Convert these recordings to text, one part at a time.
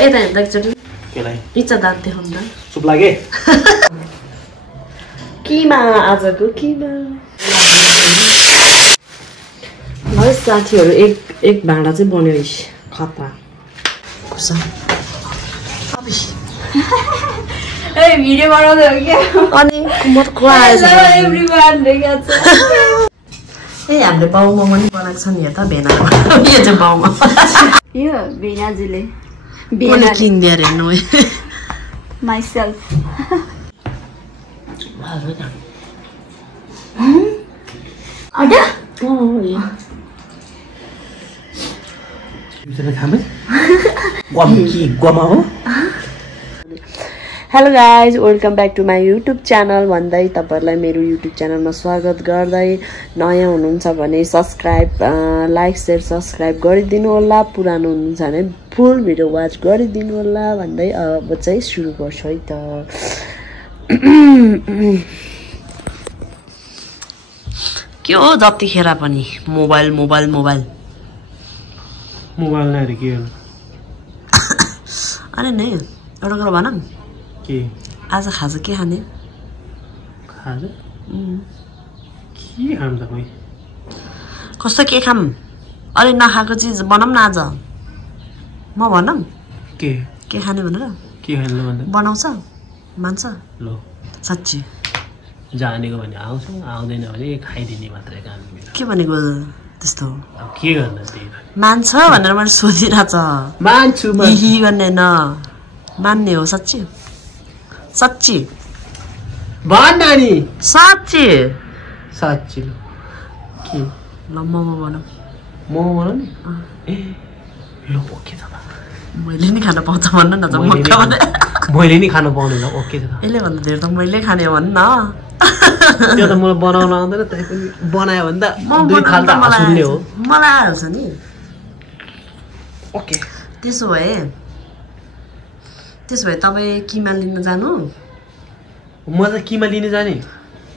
यता हेर्दा एकचोटि केलाई पिज्जा दाँत देखाउनु न चुप लागे किमा आजको किमा है साथीहरू एक भाँडा चाहिँ बन्यो खतरा कुसा ए भिडियो बनाउँदै हो क्या अनि म त खुवाएछ एभ्रीवन देखाछ ए हामीले बाउमा पनि बनाएको छ नि त भेना यो चाहिँ बाउमा यो भेनाजुले भेना किन्दिया रे नो myself ada Bisa खामे गम की गमा हो hello guys welcome back to my YouTube channel भन्दै तपाईहरुलाई मेरो युट्युब च्यानलमा स्वागत गर्दै नयाँ हुनुहुन्छ भने सब्स्क्राइब लाइक शेयर सब्स्क्राइब गरिदिनु होला पुरानो हुनुहुन्छ भने फुल भिडियो वाच गरिदिनु होला भन्दै अब चाहिँ सुरु गर्छु है त के हो जतिखेर पनि मोबाइल मोबाइल मोबाइल मोबाइल नै के हो अनि नि एउटा कुरा भन के आज खाजा के खाने खाजा के खाम त भाइ कस्तो के खाम अलि नखाएको चिज बनाऊँ न आज म भनौँ के खाने भनेर के खाने भन्दा बनाउँछ मान्छ ल साच्ची जानेको भने आउँछ आउँदैन भने खाइदिने मात्रै काम के भनेको त्यस्तो अब के गर्न त्यही मान्छ भनेर मैले सोधिरहेछ मान्छु हिही गर्ने न मान्ने हो साच्ची साच्ची भन नानी साच्ची साच्ची के ल मोमो बनाऊ मोमो बनाऊ नि ए ल ओके त मैले नि खान पाउँछ भन्न न मैले नि खानु पाउँदैन ओके त यसले भन्दा धेरै त मैले खाने हो भन्न त्यो त मलाई बनाउन आउँदैन तै पनि बनायो भने त दुई थाल त हाँस्ने हो मलाई आइहाल्छ नि ओके त्यसो भए तपाईँ किमा लिन जानु म त किमा लिन जाने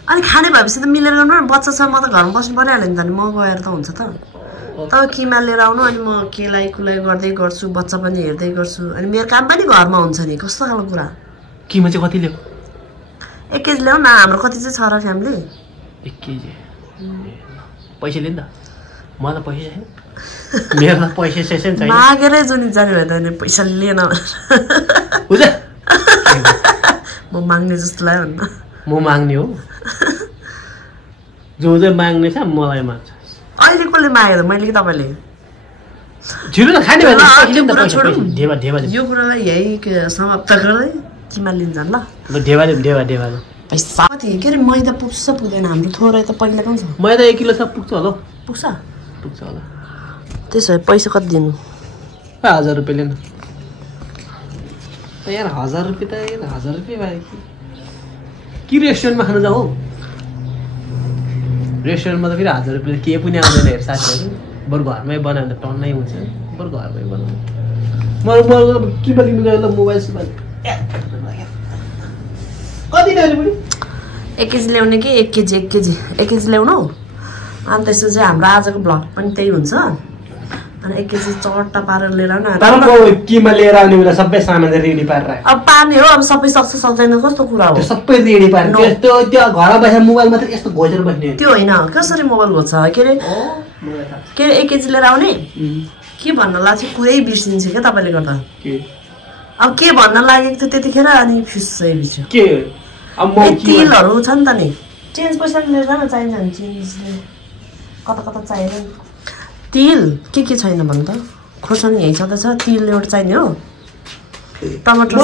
अनि खाने भएपछि त मिलेर गर्नु न बच्चा छ म त घरमा बस्नु परिहाल्यो नि त म गएर त हुन्छ त तपाईँ किमा लिएर आउनु अनि म केलाई कुलाई गर्दै गर्छु बच्चा पनि हेर्दै गर्छु अनि मेरो काम पनि घरमा हुन्छ नि कस्तो खालको कुरा किमा चाहिँ कति ल्याऊ 1 केजी ल्याउ न हाम्रो कति चाहिँ छ र फ्यामिली 1 केजी पैसा लिनु त म त पैसा छैन मेरो त पैसा छैन मागेरै जुनी जाने भयो त पैसा लिएन बुझ्यो म माग्ने जस्तो लाग्यो भन्न म माग्ने हो जो चाहिँ माग्ने छ मलाई माग्छ अहिले कसले माग्यो त मैले कि तपाईँले छिटो त खाने भयो यो कुरालाई यही समाप्त गर्दै किमा लिन जान ल ढेवा पैसा कति के अरे मैदा पुग्छ पुग्दैन हाम्रो थोरै त पहिला पनि छ मैदा 1 किलो सब पुग्छ होला पुग्छ होला त्यसो भए पैसा कति दिनु 1000 रुपैयाँ लिनु यार 1000 रुपैयाँ त 1000 रुपैयाँ भयो कि रेस्टुरेन्टमा खान जाऊ रेस्टुरेन्टमा त फेरि 1000 रुपैयाँ के पनि आउँदैन हेर साथीहरू बरु घरमै बनायो भने टन्नै हुन्छ बरु घरमै बनाऊ म के लिनु गयो ल मोबाइल सुबाइल कति ल्याउने पनि 1 केजी ल्याउने कि 1 केजी ल्याउनु अनि त्यसो चाहिँ हाम्रो आजको भ्लग पनि त्यही हुन्छ अनि 1 केजी चट्टा पारेर लिएर आउनु तर म किमा लिएर आउने बेला सबै सामान रेडी पारेर अब पार्ने हो अब सबै सक्छ सक्दैन कस्तो कुरा हो सबै रेडी पारेर त्यो घरमा बसेर मोबाइल मात्र यस्तो घोचेर बस्ने त्यो होइन कसरी मोबाइल घोच्छ के अरे 1 केजी लिएर आउने के भन्न लाग्छ पुरै बिर्सिन्छ क्या तपाईँले गर्दा अब के भन्न लागेको थियो त्यतिखेर अनि फिस्सै बिर्स्यो के अब म तिलहरू छ नि त नि चेन्ज पैसा लिएर जान चाहिन्छ नि चेन्ज कता चाहियो तिल के छैन भन्नु त खोर्सानी यही छँदैछ तिल एउटा चाहिने हो टमाटर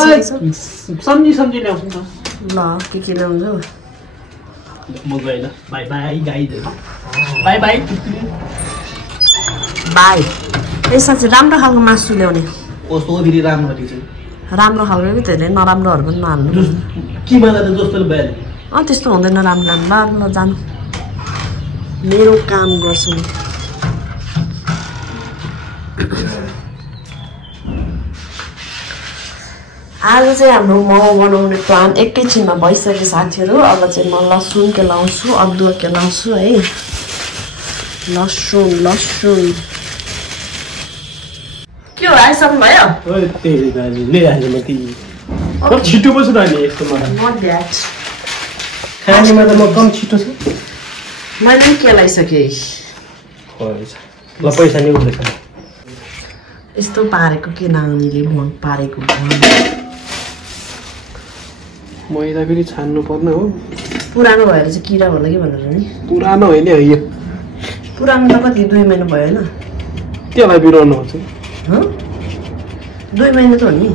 सब्जी ल्याउँछु नि त ल के ल्याउँछु म गएँ ल by by guys by by by यसमा चाहिँ राम्रो खालको मासु ल्याउने कस्तो फेरि राम्रो चाहिँ राम्रो खालको कि धेरै नराम्रोहरू पनि नहाल्नु किमा त जस्तो भइहाल्यो त्यस्तो हुँदैन राम्रो ल जानु मेरो काम गर्छु आज चाहिँ हाम्रो मोमो बनाउने प्लान एकैछिनमा भइसक्यो साथीहरू अब चाहिँ म लसुन केलाउँछु अदुवा केलाउँछु है लसुन के हो आइसक्नु भयो त्यही गाडी लिइहाल्छु म ती छिटो पो छु त अनि यस्तो मलाई नट द्याट खानेमा त म कम छिटो छु मैले पनि केलाइसकेँ ल पैसा नि उठ्दैछ यस्तो पारेको के नानीले मन पारेको मैदा फेरि छान्नु पर्ने हो पुरानो भएर चाहिँ किरा होला कि भनेर नि पुरानो होइन यो पुरानो त कति 2 महिना भयो होइन त्यसलाई बिराउनु हुन्छ 2 महिना त हो नि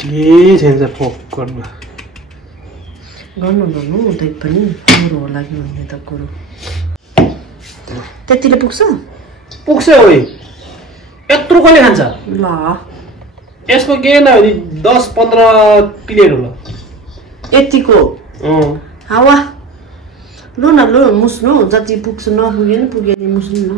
के छैन फोक गर्नु गर्नु त्यही पनि कुरो होला कि भन्ने त कुरो त्यतिले पुग्छ है यत्रो कसले खान्छ ल यसको के न 10-15 प्लेट होला यतिको हावा लु न लु मुस्नु जति पुग्छ नपुगे नि पुगे नि मुस्नु न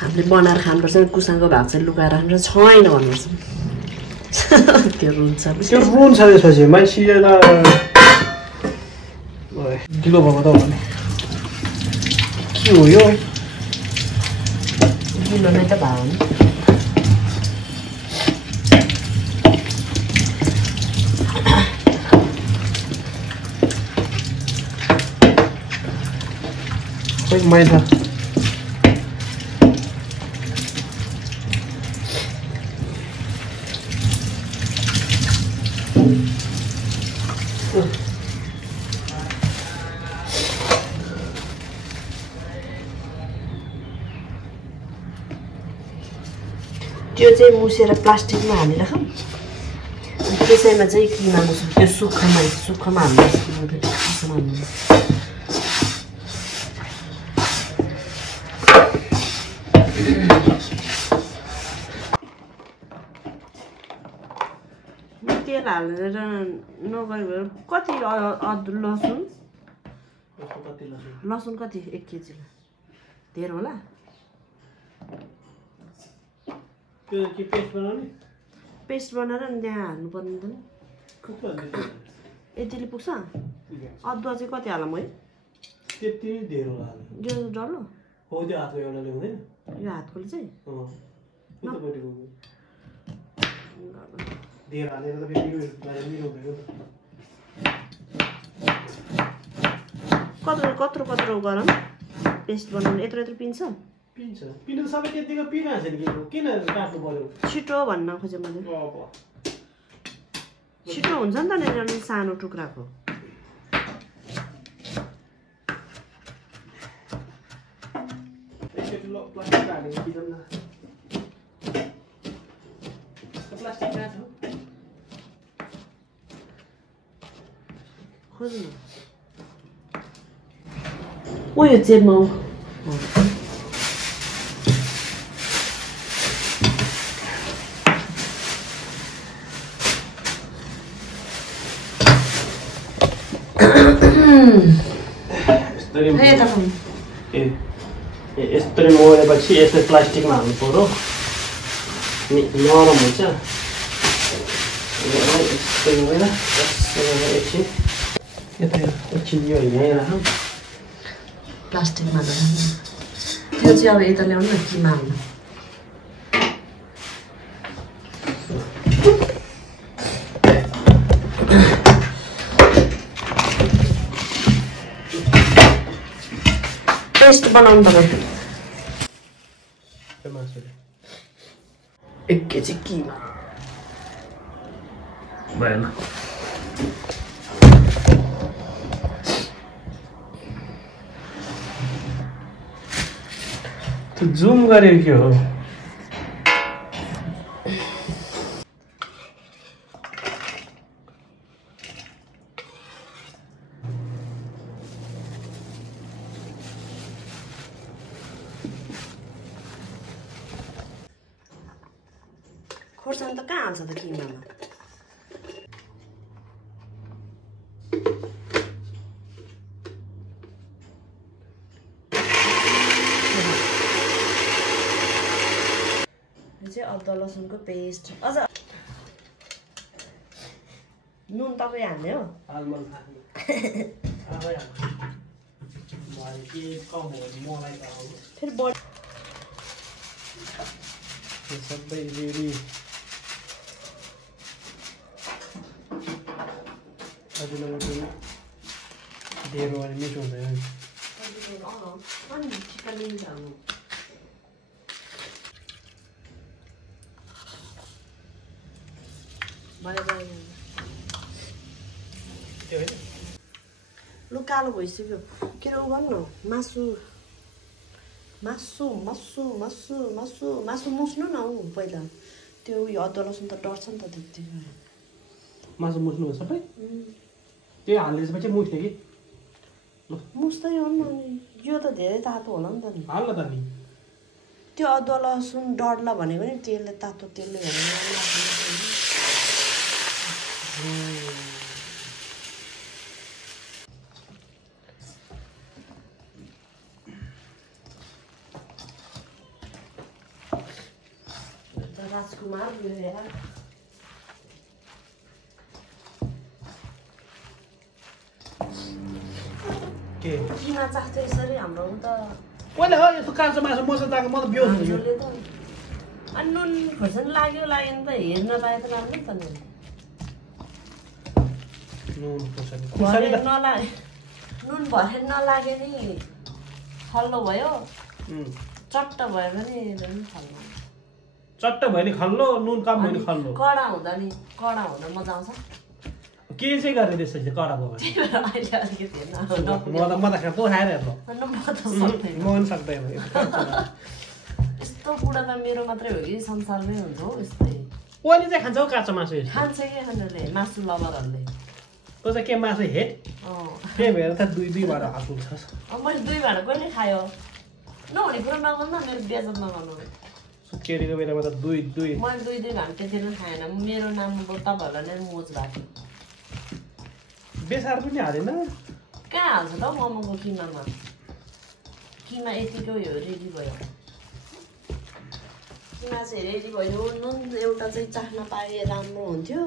हामीले बनाएर खानुपर्छ कुसाको भाग चाहिँ लुकाएर राख्नु छैन भन्नुपर्छ त्यो रुन्छ त्यसपछि मान्छेलाई ढिलो भएको त भने के हो यो ढिलो नै त भयो नि खोइ मैदा त्यो चाहिँ मुसेर प्लास्टिकमा हालेर खाऊ त्यसैमा चाहिँ किमा मुस्नु त्यो सुक्खामा हाल्नु तेल हालेर नगरेको कति लसुन कति 1 केजी धेरै होला त्यो के पेस्ट बनाउने पेस्ट बनाएर अनि त्यहाँ हाल्नुपर्ने त नि यतिले पुग्छ अदुवा चाहिँ कति हालौँ है त्यति धेरै होला यो डल्लो हो त्यो हातको एउटा ल्याउँदैन यो हातकोले चाहिँ उतापट्टिको धेरै हालेर त फेरि मिलाउँदैन कत्रो गरौँ पेस्ट बनाउनु यत्रो पिन्छ पिन्छ पिन त सबै त्यतिको पिइरहेको छ नि किन काट्नु पर्यो छिटो भन्न खोजेँ मैले छिटो हुन्छ नि त नि सानो टुक्राको खोज्नु ओ यो जेबमा यस्तरी मोलेपछि यस्तै प्लास्टिकमा हाल्नु पर्यो नरम हुन्छ एकछिन यो यहीँ राखौँ प्लास्टिकमा त्यो चाहिँ अब यता ल्याउनु न किमा हाल्नु पेस्ट बनाउनु पर्यो 1 केजी किमा भएन जुम गरेको के हो खोर्सानी त कहाँ हाल्छ त किमामा अदुवा लसुनको पेस्ट अझ नुन तपाईँ हाल्ने हो हालमल खाने आफै हाल्नु भरे के कम हो भने मलाई त अब फेरि बढी यो सबै रेडी अजिनामोटो धेरै भने मिठो हुँदैन अनि चिकन लिन्छ हाल्नु त्यो होइन लु कालो भइसक्यो के उ गर्नु मासु मासु मासु मासु मासु मासु मुस्नु न ऊ पहिला त्यो उयो अदुवा लसुन त डढ्छ नि त त्यतिकै मासु मुस्नु हो सबै त्यो हालिदिएपछि मुस्ने कि मुस्दै हो नि यो त धेरै तातो होला नि त नि हाल्न त नि त्यो अदुवा लसुन डढ्ला भनेको नि तेलले तातो तेलले राजकुमार के किमा चाख्छ यसरी हाम्रो त पहिला हो यस्तो काँचो मासु मसलाको म त बेहोस हुन्छु अनि नुन खोर्सानी लाग्यो नि त हेर्न पाए त राम्रो त नि नुन नुन भरे नलागे नि खल्लो भयो चट्ट भयो भने खल्लो चट्ट भयो नि खल्लो नुन कम भयो नि खल्लो कडा हुँदा मजा आउँछ के चाहिँ गर्ने त्यसपछि कडा भयो भने अहिले अलिकति हेर्न म त खाएको खाएर हेर्नु म पनि सक्दैन यस्तो बुढा त मेरो मात्रै हो कि संसारमै हुन्छ हो यस्तै ओली चाहिँ खान्छ हौ काँचो मासु खान्छ कि खानेले मासु लभरहरूले तँ चाहिँ के मासु हेट त्यही भएर त दुई भएर हात उठ्छस् मैले 2 भाँडा कहिले खायो नहुने कुरा नगर्नु न मेरो बेजत नगर्नु केटीको बेलामा त दुई मैले 2 घन्टा त्यतिर खाएन मेरो नाम तपाईँहरूलाई नै मोज भएको बेसार पनि हालेन कहाँ हाल्छ त मोमोको किमामा किमा यतिको यो रेडी भयो किमा चाहिँ रेडी भयो नुन एउटा चाहिँ चाख्न पाए राम्रो हुन्थ्यो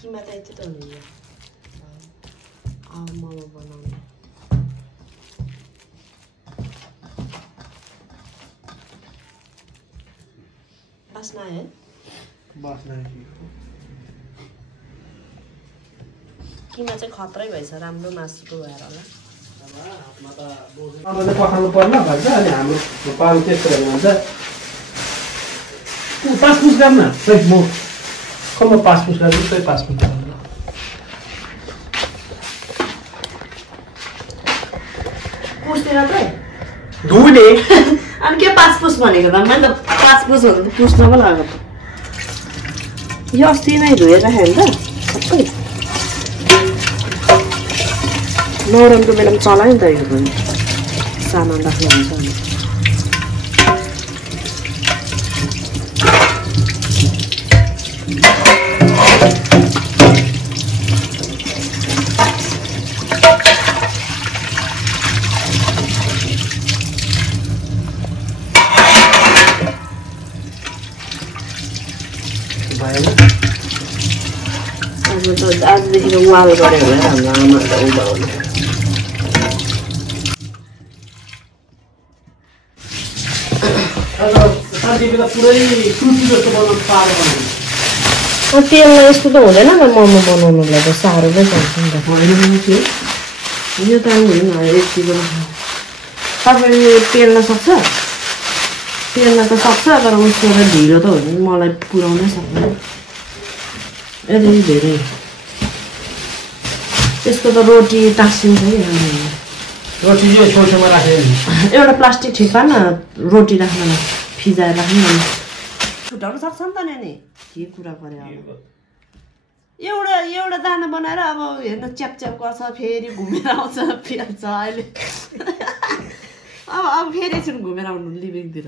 किमा त यति त हुने मोमो बनाउने बास्ना आयो किमा चाहिँ खत्रै भएछ राम्रो मासुको भएर होला पखाल्नु पर्ला भन्छ अनि हाम्रो पाउ त्यस्तो भन्छ पासपुस गर्न खै म कम्म पासपुस गर्छु त्यही पासपुस गर्नु पुस्दैन त धुने अनि के पासपुस भनेको त मैले त पासपुस भन्दा त पुस्न पो लाग्यो त यो अस्ति नै धोएर राखेँ नि त सबै नरमको बेलामा चलायो नि त यो पनि सामान राख्नु हुन्छ अनि आजदेखि वाल गऱ्यो भने हाम्रो आमाले उदाउने तेलमा यस्तो त हुँदैन त मोमो बनाउनुलाई त साह्रो नै पर्छ नि त यो त हुँदैन यति बेला तपाईँले पेल्न सक्छ पेल्न त सक्छ तर उसको त ढिलो त हुन्छ मलाई पुऱ्याउनै सक्दैन यति धेरै त्यसको त रोटी टाँसिन्छ है रोटी चाहिँ छेउछेउमा राखेँ एउटा प्लास्टिक ठिक पार्न रोटी राख्न फिजाएर राख्नु न छुट्याउनु सक्छ नि त नि के कुरा गरे एउटा दाना बनाएर अब हेर्न च्याप गर्छ फेरि घुमेर आउँछ फेर्छ अहिले अब फेरि एकछिन घुमेर आउनु लिभिङतिर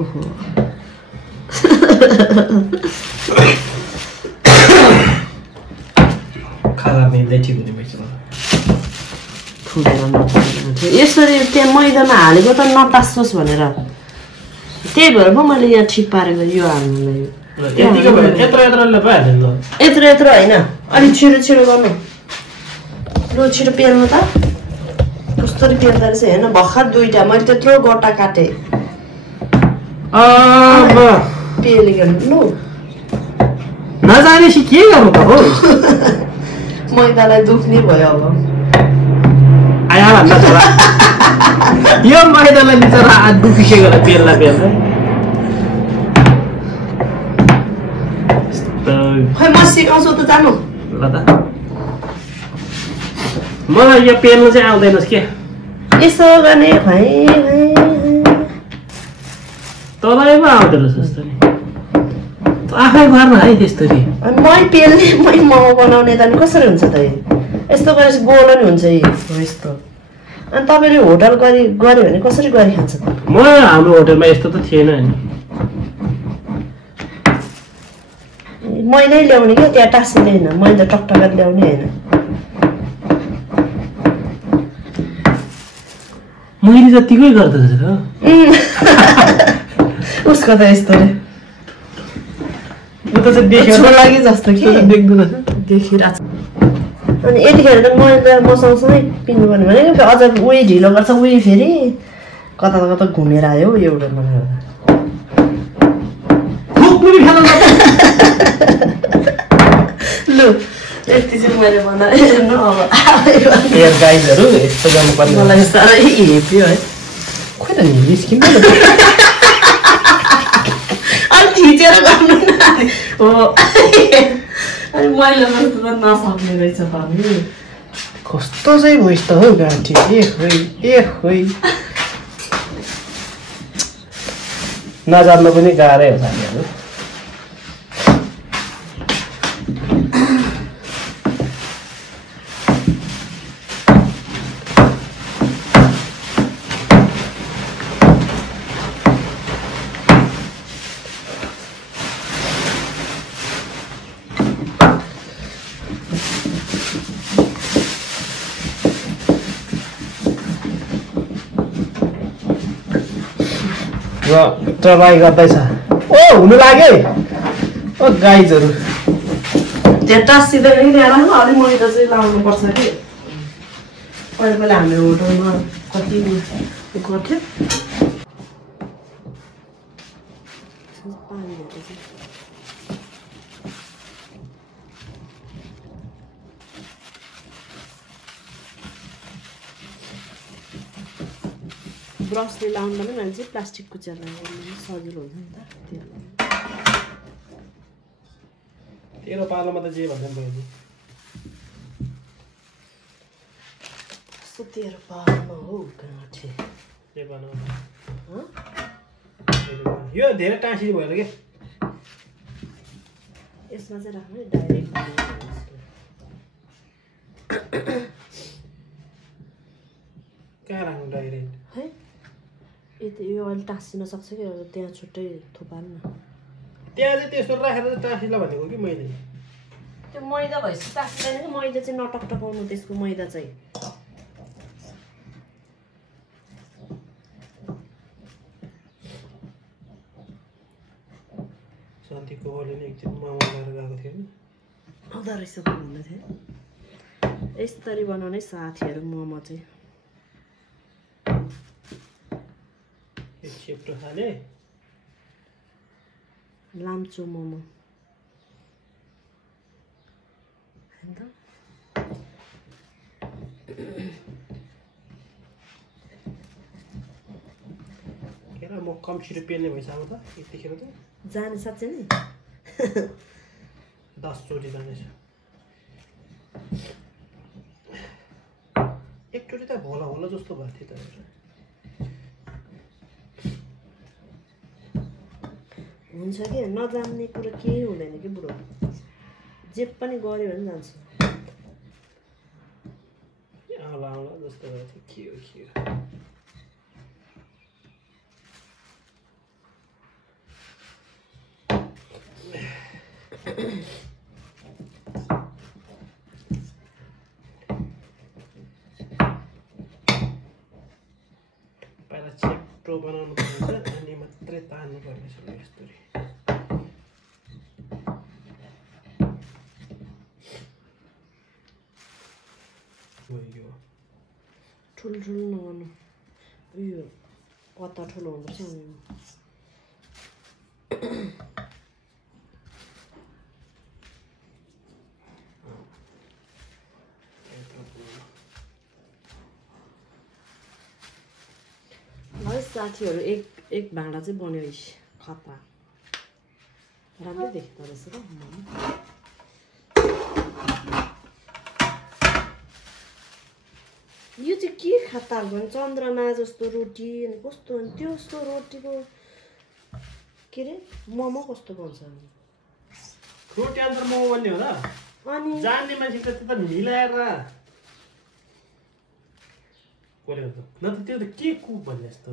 ओहो खाना मिल्दै ठिक हुने भएछ फुटेर नटास्नु यसरी त्यहाँ मैदामा हालेको त नटास्छोस् भनेर त्यही भएर पो मैले यहाँ ठिक पारेको यो हाल्नुलाई यतिको भयो यत्रोले भइहाल्यो नि यत्रो यत्रो होइन अलिक छिटो छिटो गर्नु लु छिटो पेल्नु त कस्तरी पेल्दो रहेछ हेर्न भर्खर दुईटा मैले त्यत्रो गट्टा काटेँ पेलेको लु नजानेपछि के गर्नु त हो मैदालाई दुख्ने भयो अब आया भन्दा छोरा यो मैदालाई बिचरा हात दुखिसकेको होला पेल्दा पेल्दा खै म सिकाउँछु त जानु ल त मलाई यो पेल्नु चाहिँ आउँदैनस् के यसो गर्ने खै तँलाई पो आउँदो रहेछ जस्तो नि आफै गर्न है त्यस्तरी अनि मै पेल्ने मै मोमो बनाउने त अनि कसरी हुन्छ त यस्तो गरेपछि गोलो नि हुन्छ हो यस्तो अनि तपाईँले होटल गऱ्यो भने कसरी गरी खान्छ त म हाम्रो होटलमा यस्तो त थिएन नि मैले ल्याउने क्या त्यहाँ टाँसिँदै होइन मैले टकटक ल्याउने होइन मैले जतिकै गर्दछ र उसको त यस्तो रे म त चाहिँ देखेर लागि जस्तो कि देख्दो रहेछ देखिरहेको छ अनि यतिखेर त मैले मसँगसँगै पिन्नु पर्ने भनेको अझ उही ढिलो गर्छ उही फेरि कता कता घुमेर आयो एउटा मलाई लु यति चाहिँ मैले बनाएँ हेर्नु अब एयर गाइडहरू यस्तो गर्नुपर्ने मलाई साह्रै हेप्यो है खोइ त नि निस्किँदैन अनि थिचेर गर्नु न हो अनि मैले जस्तो त नसक्ने रहेछ भन्नु कस्तो चाहिँ भोइस त हो गाँठी ए खोइ नजान्नु पनि गाह्रै हो साथीहरू ट्राई गर्दैछ ओ हुनु लाग्यो ओ गाइजहरू त्यहाँ टाँसिँदैन कि ल्याएर अलिक मैदा चाहिँ लाउनुपर्छ कि पहिला पहिला हाम्रो होटलमा कति गर्थ्यो ब्रसले लाउनु पनि भने चाहिँ प्लास्टिकको चेला सजिलो हुन्छ नि त त्यो तेरो पालोमा त जे भन्छ नि कस्तो तेरो पालोमा हो गाँठे के बनाउनु यो धेरै टाँसी भयो क्या यसमा चाहिँ राख्नु है डाइरेक्ट कहाँ राख्नु डाइरेक्ट है यति यो अहिले टाँसिन सक्छ कि त्यहाँ छुट्टै थुपार्नु न त्यहाँ चाहिँ त्यस्तो राखेर चाहिँ टाँसीलाई भनेको कि मैले त्यो मैदा भएपछि टाँसिँदैन कि मैदा चाहिँ नटकटकाउनु त्यसको मैदा चाहिँ शान्तिको ओले नि एकछिन मोमो लिएर गएको थियो नि आउँदो रहेछ भन्दै थियो यसरी बनाउने साथीहरू मोमो चाहिँ एक चेप्टो खाने लाम्चो मोमो म कम छिटो पेल्ने भएछ अब त यतिखेर त जाने साँच्चै नि 10 चोटि जानेछ एकचोटि त होला होला जस्तो भएको थियो त हुन्छ कि नजान्ने कुरो केही हुँदैन कि बुढो जे पनि गऱ्यो भने जान्छ आउला आउला जस्तो भएको थियो के हो पहिला चेप्टो बनाउनु पर्छ अनि मात्रै तान्नु ठुलो नगर्नु उयो कता ठुलो हुँदैछ साथीहरू एक भाँडा चाहिँ बन्यो खतरा राम्रै देख्दो रहेछ र यो चाहिँ के खाता भने चन्द्रमा जस्तो रोटी अनि कस्तो त्यस्तो रोटीको के अरे मोमो कस्तो बन्छ रोटी अन्तर मोमो बन्ने हो र अनि जान्ने मान्छे त त्यो त मिलाएर कोले न त त्यो त के कुक भन्ने जस्तो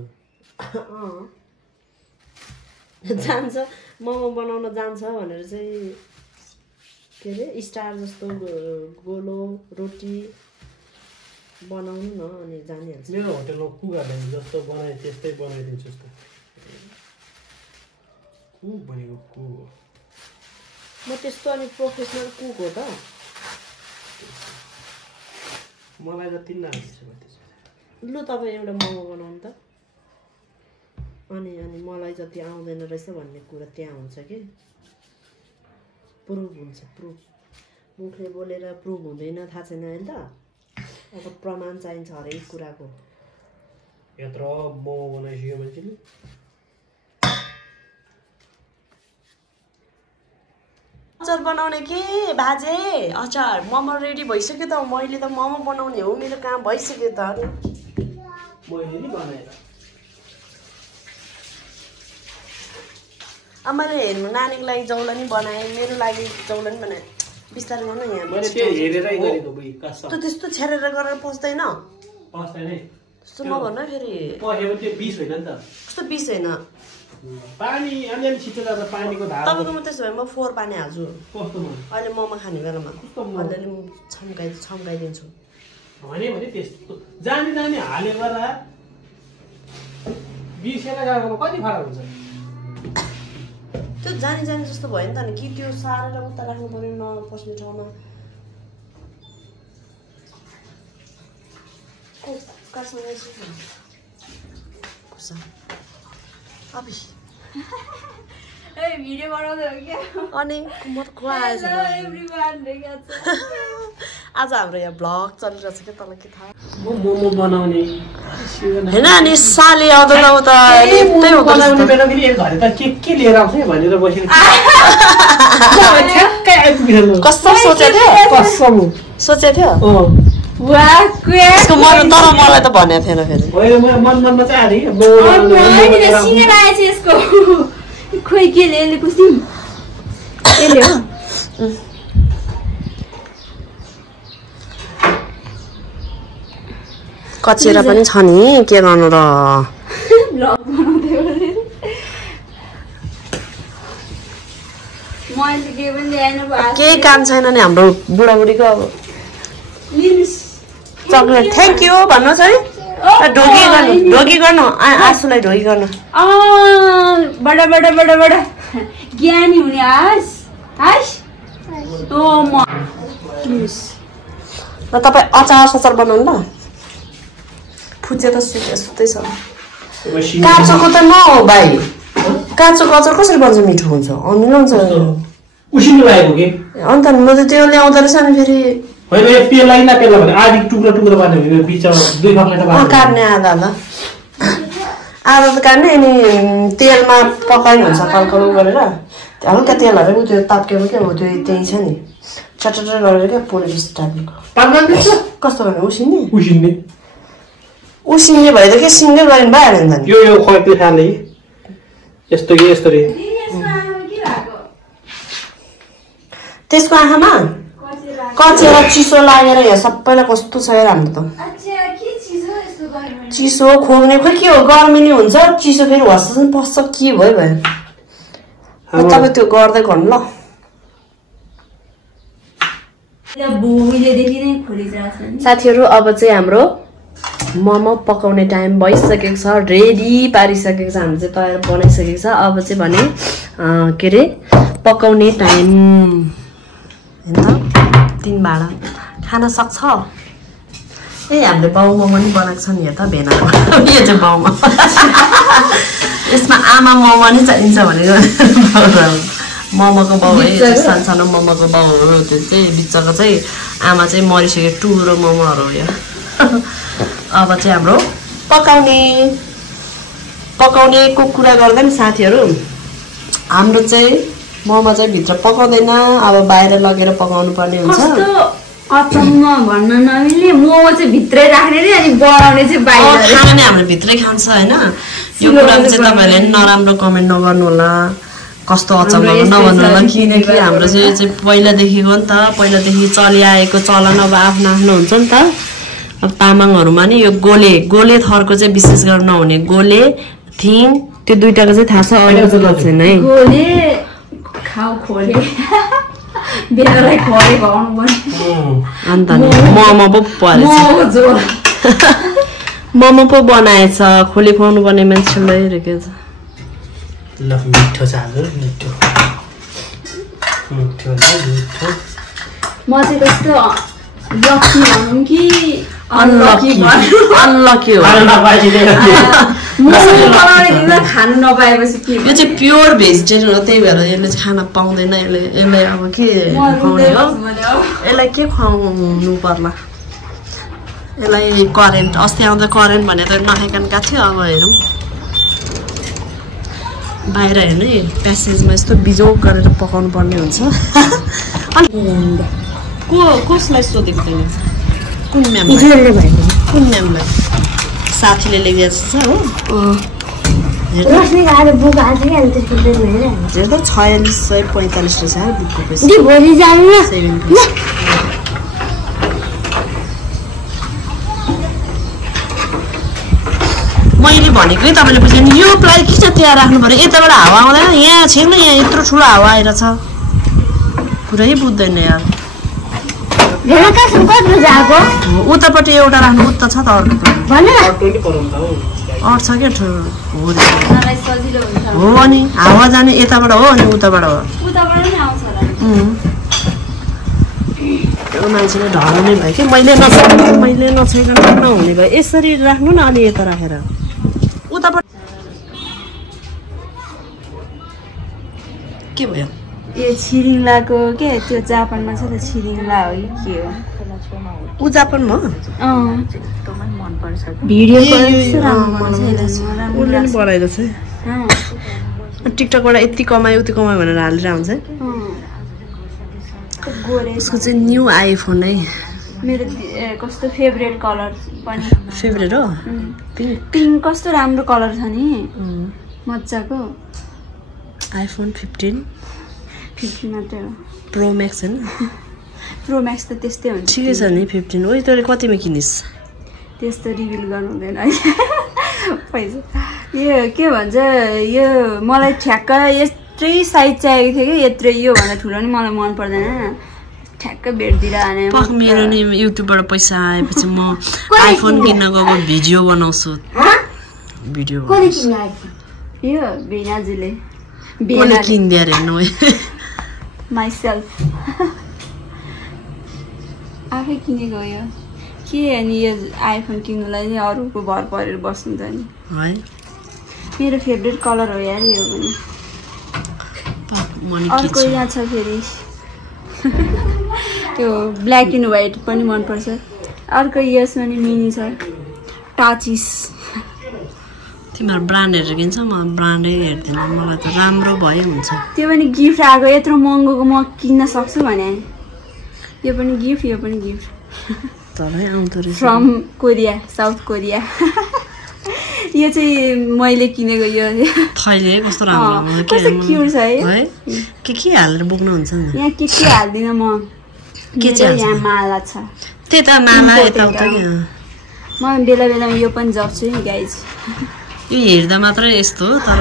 जान्छ मोमो बनाउन जान्छ भनेर चाहिँ के अरे स्टार जस्तो गोलो रोटी बनाउनु न अनि जानिहाल्छ मेरो होटेलमा कुकहरूले जस्तो बनाए त्यस्तै बनाइदिन्छु जस्तो कुक भनेको कुक हो म त्यस्तो अनि प्रोफेसनल कुक हो त मलाई जति नआउँछ लु तपाईँ एउटा मोमो बनाउनु त अनि मलाई जति आउँदैन रहेछ भन्ने कुरा त्यहाँ हुन्छ कि प्रुभ हुन्छ प्रुभ मुखले बोलेर प्रुभ हुँदैन थाहा छैन होइन त अब प्रमाण चाहिन्छ हरेक कुराको यत्रो मोमो बनाइसक्यो मान्छेले अचार बनाउने के बाजे अचार मोमो रेडी भइसक्यो त मैले त मोमो बनाउने हो मेरो काम भइसक्यो त मैले नि बनाएर मैले हेर्नु नानीको लागि जौलनी बनाएँ मेरो लागि जौलनी बनाएँ बिस्तारै गर्नु यहाँ मैले त्यो हेरेरै गरेको बुइ कसम त त्यस्तो छेरेर गरेर पस्दैन पस्दैन है त्यस्तो नभर्नु फेरि पस्यो त्यो बिस होइन नि त कस्तो बिस होइन पानी अलिअलि छिटो जाँदा पानीको धार तपाईँकोमा त्यसो भए म 4 पानी हाल्छु कस्तो मन अहिले मोमो खाने बेलामा अलिअलि म छम्काइदिन्छु भने त्यस्तो जानी हालेर बिसेर गएकोमा कति फरक हुन्छ त्यो जानी जस्तो भयो नि त नि कि त्यो सारेर उता राख्नु पर्यो नपस्ने ठाउँमा भिडियो बनाउँदै हो क्या अनि म त को आएछ आज हाम्रो यहाँ भ्लग चलिरहेछ क्या तँलाई के थाहा म मोमो बनाउने होइन अनि साले आउँदा त त्यही बनाउने बेला पनि एक घरे त के लिएर आउँछ भनेर बसेर कस्तो सोचेको थियो तर मलाई त भनेको थिएन फेरि मनमा चाहिँ खोइ के ले कुस्ती यसले हो कचेरा पनि छ नि के गर्नु र केही काम छैन नि हाम्रो बुढाबुढीको अब चक्लेट थ्याङ्क यू भन्नुहोस् है ढोकी गर्नु आँसुलाई ढोकी गर्नु बडा ज्ञानी हुने र तपाईँ अचार सचार बनाउनु ल फुचे त सुत्दै छ काँचोको त न हो भाइ काँचोको अचार कसरी बन्छ मिठो हुन्छ अमिलो हुन्छ उसिनु लागेको के अन्त म त त्यो ल्याउँदो रहेछ नि फेरि होइन यो पेलाई न पेला भने आधी टुक्रा पार्ने हो बिचमा दुई फाक्ला काट्ने आधा त काट्ने अनि तेलमा पकाइ हुन्छ कलकल गरेर हल्का तेल हालेर त्यो ताप्केको क्या हो त्यो त्यही छ नि चटर गरेर क्या पोलेर टाइपको कस्तो गर्ने उसिन्ने भयो त के सिङ्गै गरिनु भइहाल्यो नि त यो खै खाले यस्तो कि यस्तो रे त्यसको आँखामा कचेरा चिसो लागेर यहाँ सबैलाई कस्तो छ यार हाम्रो त चिसो खोक्ने खोइ के हो गर्मी नि हुन्छ चिसो फेरि हस्छ पस्छ के भयो तपाईँ त्यो गर्दै गर्नु ल साथीहरू अब चाहिँ हाम्रो मोमो पकाउने टाइम भइसकेको छ रेडी पारिसकेको छ हाम्रो चाहिँ तयार बनाइसकेको छ अब चाहिँ भने के अरे पकाउने टाइम होइन 3 भाँडा खान सक्छ ए हामीले बाउ मोमो पनि बनाएको छ नि यहाँ त भेना यो चाहिँ बाउमा यसमा आमा मोमो नि चाहिन्छ भनेको मोमोको बाउ है सानो मोमोको बाउ हो त्यो चाहिँ बिचको चाहिँ आमा चाहिँ मरिसक्यो टुरो मोमोहरू हो यो अब चाहिँ हाम्रो पकाउनेको कुरा गर्दा नि साथीहरू हाम्रो चाहिँ मोमो चाहिँ भित्र पकाउँदैन अब बाहिर लगेर पकाउनु पर्ने हुन्छ अचम्म भन्न नमिल्ने मोमो चाहिँ भित्रै राख्ने रे अनि बनाउने चाहिँ बाहिर खाने हामीले भित्रै खान्छ हैन यो कुरामा चाहिँ तपाईहरुले नराम्रो कमेन्ट नगर्नु होला कस्तो अचम्म नभन्नु होला किनकि हाम्रो चाहिँ पहिलादेखिको नि त पहिलादेखि चलिआएको चलन अब आफ्नो आफ्नो हुन्छ नि त अब तामाङहरुमा नि यो गोले थरको चाहिँ विशेष गरेर नहुने गोले थिङ त्यो दुईटाको चाहिँ थाहा छ अरू चाहिँ थाहा छैन है गोले खाउ खोले बेलालाई खोले भगाउनु पर्ने अन्त नि मोमो पो परेछ मोमो पो बनाएछ खोले खुवाउनु पर्ने मान्छेलाई रहेछ ल मिठो छ आज मिठो म चाहिँ कस्तो लकी भनौँ कि अनलकी हो खानु नपाएपछि के यो चाहिँ प्योर भेजिटेरियन हो त्यही भएर यसले चाहिँ खाना पाउँदैन यसलाई अब के खुवाउने हो यसलाई के खुवाउनु पर्ला यसलाई करेन्ट अस्ति आउँदा करेन्ट भने त नखाइकन गएको थियो अब हेरौँ बाहिर हेर्नु है प्यासेजमा यस्तो बिजोग गरेर पकाउनु पर्ने हुन्छ कसलाई सोधेको थियो कुन म्यामलाई साथीले लेखिदिएको छ हो हेर्दा 4645 रहेछ बुकको पैसा मैले भनेको है तपाईँले बुझ्नु यो प्लाई किन त्यहाँ राख्नु पर्यो यताबाट हावा आउँदैन यहाँ छैन यहाँ यत्रो ठुलो हावा आइरहेछ पुरै बुझ्दैन यार उतापट्टि एउटा राख्नु उता छ त अर्को अरू छ क्या हो अनि हावा जाने यताबाट हो अनि उताबाट हो मान्छेले ढलाउने भयो कि मैले नछाइकन नहुने भयो यसरी राख्नु न अनि यता राखेर उतापट्टि के भयो यो छिरिङलाको के त्यो जापानमा छ त छिरिङला हो कि के हो उ जापानमा भिडियो उसले नि बनाइरहेछ टिकटकबाट यति कमायो उति कमायो भनेर हालेर आउँछ उसको चाहिँ न्यू आइफोन है मेरो कस्तो फेभरेट कलर पनि फेभरेट हो पिङ्क कस्तो राम्रो कलर छ नि मजाको आइफोन 15 मात्रै हो प्रो म्याक्स हैन प्रो म्याक्स त त्यस्तै हुन्छ ठिकै छ नि 15 ओइ तैँले कतिमा किनिस् त्यस्तो रिभिल गर्नु हुँदैन पैसा यो के भन्छ यो मलाई ठ्याक्क यत्रै साइज चाहिएको थियो कि यत्रै यो भन्दा ठुलो नि मलाई मन पर्दैन ठ्याक्क भेट्दिएर हाने मेरो नि युट्युबबाट पैसा आएपछि म आइफोन किन्न गएको भिडियो बनाउँछु भिडियो यो भेनाजुले कसले किनिदिया रे हेर्नु माइसेल्फ आफै किनेको यो के अनि यो आइफोन किन्नुलाई नि अरूको भर परेर बस्नु त नि है मेरो फेभरेट कलर हो यार यो पनि अर्को यहाँ छ फेरि त्यो ब्ल्याक एन्ड व्हाइट पनि मनपर्छ अर्को यसमा नि मिनी छ टाचिस तिमीहरू ब्रान्डहरू किन्छ म ब्रान्डै हेर्दैन मलाई त राम्रो भए हुन्छ त्यो पनि गिफ्ट आएको यत्रो महँगोको म किन्न सक्छु भने यो पनि गिफ्ट यो पनि गिफ्ट तलै आउँदो रहेछ फ्रम कोरिया साउथ कोरिया यो चाहिँ मैले किनेको यो थैले कस्तो राम्रो कस्तो क्युट छ है के हालेर बोक्नुहुन्छ नि यहाँ के हाल्दिनँ म के चाहिँ यहाँ माला छ त्यही त माला यताउता म बेला बेलामा यो पनि जप्छु नि गाइज यो हेर्दा मात्रै यस्तो हो तर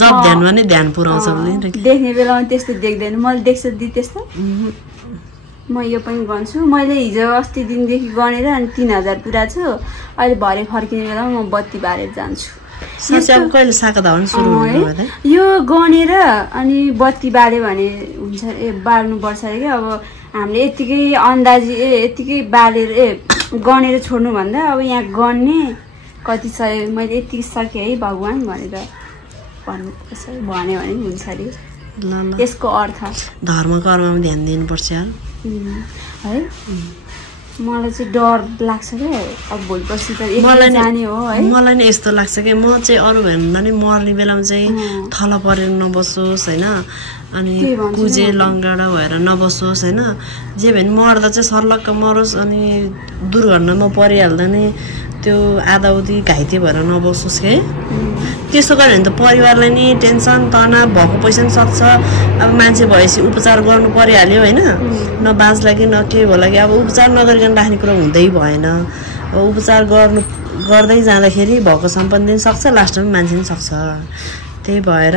जब ध्यानमा नै ध्यान पुऱ्याउँछ भने देख्ने बेलामा त्यस्तो देख्दैन मैले देख्छ दि त्यस्तो म यो पनि गर्छु मैले हिजो अस्ति दिनदेखि गनेर अनि 3000 पुरा छु अहिले भरे फर्किने बेलामा म बत्ती बारेर जान्छु कहिले साका धाउन सुरु हुन्छ यो गनेर अनि बत्ती बारे भने हुन्छ बार्नु पर्छ अरे के अब हामीले यतिकै अन्दाजी यतिकै बालेर गनेर छोड्नु भन्दा अब यहाँ गन्ने कति सय मैले यति सकेँ है भगवान् भनेर भन्नु भन्यो भने हुन्छ अरे ल ल यसको अर्थ धर्म कर्ममा ध्यान दिनुपर्छ यार है मलाई चाहिँ डर लाग्छ क्या अब भोलि पर्सि त एक्लै जाने हो है मलाई नि यस्तो लाग्छ कि म चाहिँ अरू भन्दा नि मर्ने बेलामा चाहिँ थला परेर नबसोस् होइन अनि पुजे लङ्गडा भएर नबसोस् होइन जे भने मर्दा चाहिँ सर्लक्क मरोस् अनि दुर्घटनामा परिहाल्दा नि त्यो आधाउधी घाइते भएर नबसोस् के त्यसो गऱ्यो भने त परिवारलाई नि टेन्सन तनाव भएको पैसा नि सक्छ अब मान्छे भएपछि उपचार गर्नु परिहाल्यो होइन न बाँच्ला कि न के होला कि अब उपचार नगरिकन राख्ने कुरो हुँदै भएन अब उपचार गर्दै जाँदाखेरि भएको सम्पत्ति नि सक्छ लास्टमा मान्छे नि सक्छ त्यही भएर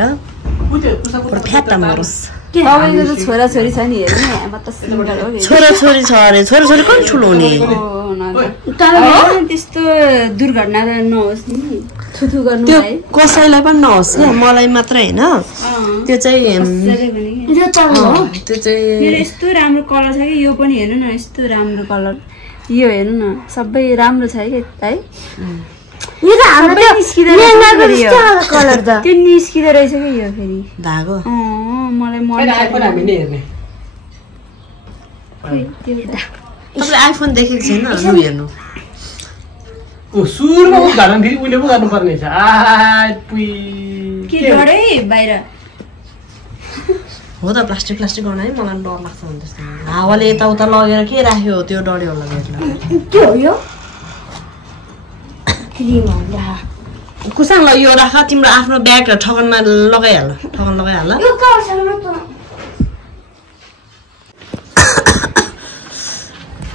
फ्याट्टा मरोस् तपाईँको त छोराछोरी छ नि हेर्नु आमा त सिङ्गल हो छोराछोरी छ अरे छोराछोरी कति ठुलो हुने त्यस्तो दुर्घटना त नहोस् नि थुथु गर्नु त्यो कसैलाई पनि नहोस् क्या मलाई मात्र होइन त्यो चाहिँ मेरो यस्तो राम्रो कलर छ कि यो पनि हेर्नु न यस्तो राम्रो कलर यो हेर्नु न सबै राम्रो छ है त्यो निस्किँदो रहेछ कि यो फेरि धागो मलाई तपाईँले आइफोन देखेको छैन लु हेर्नु सुरुमा उद्घाटन फेरि उहिले पो गर्नुपर्ने छ के गरे बाहिर हो त प्लास्टिक गर्न है मलाई डर लाग्छ भने त्यस्तो हावाले यताउता लगेर के राख्यो त्यो डढ्यो होला के हो यो कुसाङ ल यो राख तिम्रो आफ्नो ब्याग ठगनमा लगाइहाल ठगन लगाइहाल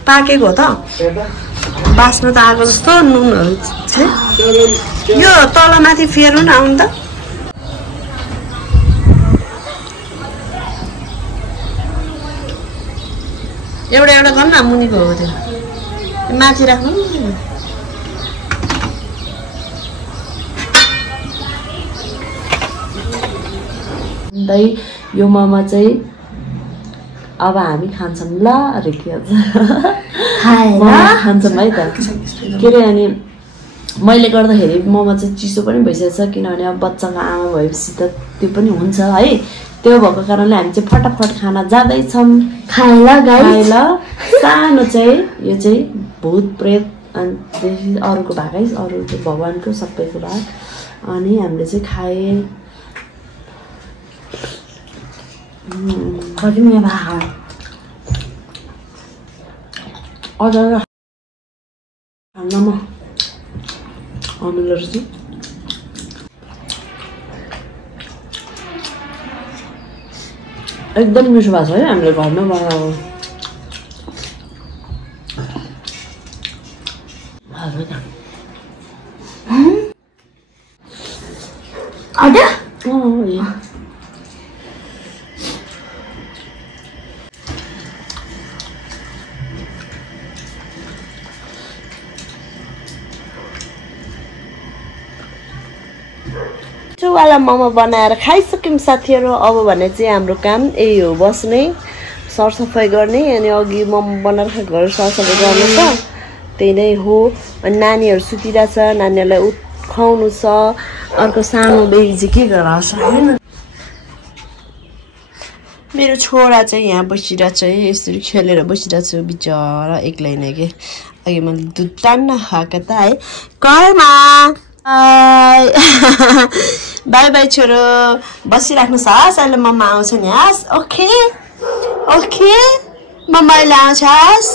पाकेको हो त बास्न त आएको जस्तो नुनहरू यो तल माथि फेर्नु न आउनु त एउटा गर्नु न मुनिको हो त्यो माथि राख्नु यो मोमो चाहिँ अब हामी खान्छौँ ल अरे के खान्छौँ है त के अरे अनि मैले गर्दाखेरि मोमो चाहिँ चिसो पनि भइसकेको छ किनभने अब बच्चाको आमा भएपछि त त्यो पनि हुन्छ है त्यो भएको कारणले हामी चाहिँ फटाफट खाना जाँदैछौँ खाएल सानो चाहिँ यो चाहिँ भूत प्रेत अनि अरूको भाग है अरू भगवान्को सबैको भाग अनि हामीले चाहिँ खाए एकदम मिठो भएको छ है हामीले घरमा बनाएको वाला मोमो बनाएर खाइसक्यौँ साथीहरू अब भने चाहिँ हाम्रो काम यही हो बस्ने सरसफाइ गर्ने अनि अघि मोमो बनाएर घर सरसफाइ गर्नु छ त्यही नै हो अनि नानीहरू सुतिरहेछ नानीहरूलाई खुवाउनु छ अर्को सानो बेबी चाहिँ के गरिरहेछ मेरो छोरा चाहिँ यहाँ बसिरहेछ है यसरी खेलेर बसिरहेछ बिचरा एक्लै नै के अघि मैले दुध तान्न खाएको त है घरमा बाई बाई छोरो बसिराख्नुहोस् हस् अहिले मम्मा आउँछ नि हस् ओके ओके मम्मा अहिले आउँछ हस्